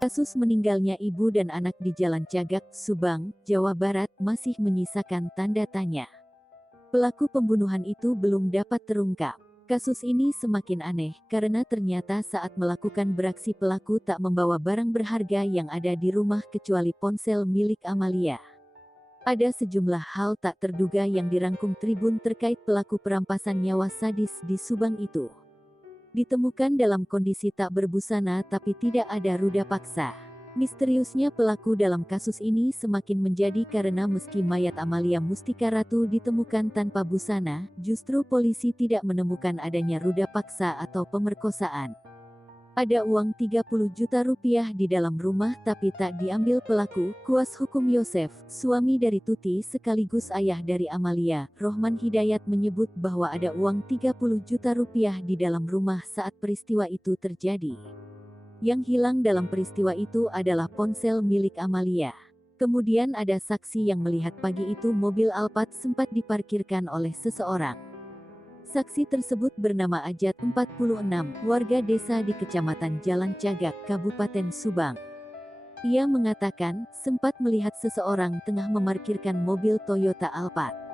Kasus meninggalnya ibu dan anak di Jalan Cagak, Subang, Jawa Barat masih menyisakan tanda tanya. Pelaku pembunuhan itu belum dapat terungkap. Kasus ini semakin aneh karena ternyata saat melakukan beraksi pelaku tak membawa barang berharga yang ada di rumah kecuali ponsel milik Amalia. Ada sejumlah hal tak terduga yang dirangkum Tribun terkait pelaku perampasan nyawa sadis di Subang itu. Ditemukan dalam kondisi tak berbusana tapi tidak ada ruda paksa. Misteriusnya pelaku dalam kasus ini semakin menjadi karena meski mayat Amalia Mustika Ratu ditemukan tanpa busana, justru polisi tidak menemukan adanya ruda paksa atau pemerkosaan. Ada uang 30 juta rupiah di dalam rumah tapi tak diambil pelaku. Kuas hukum Yosef, suami dari Tuti sekaligus ayah dari Amalia, Rohman Hidayat menyebut bahwa ada uang 30 juta rupiah di dalam rumah saat peristiwa itu terjadi. Yang hilang dalam peristiwa itu adalah ponsel milik Amalia. Kemudian ada saksi yang melihat pagi itu mobil Alphard sempat diparkirkan oleh seseorang. Saksi tersebut bernama Ajat 46, warga desa di Kecamatan Jalan Cagak, Kabupaten Subang. Ia mengatakan, sempat melihat seseorang tengah memarkirkan mobil Toyota Alphard.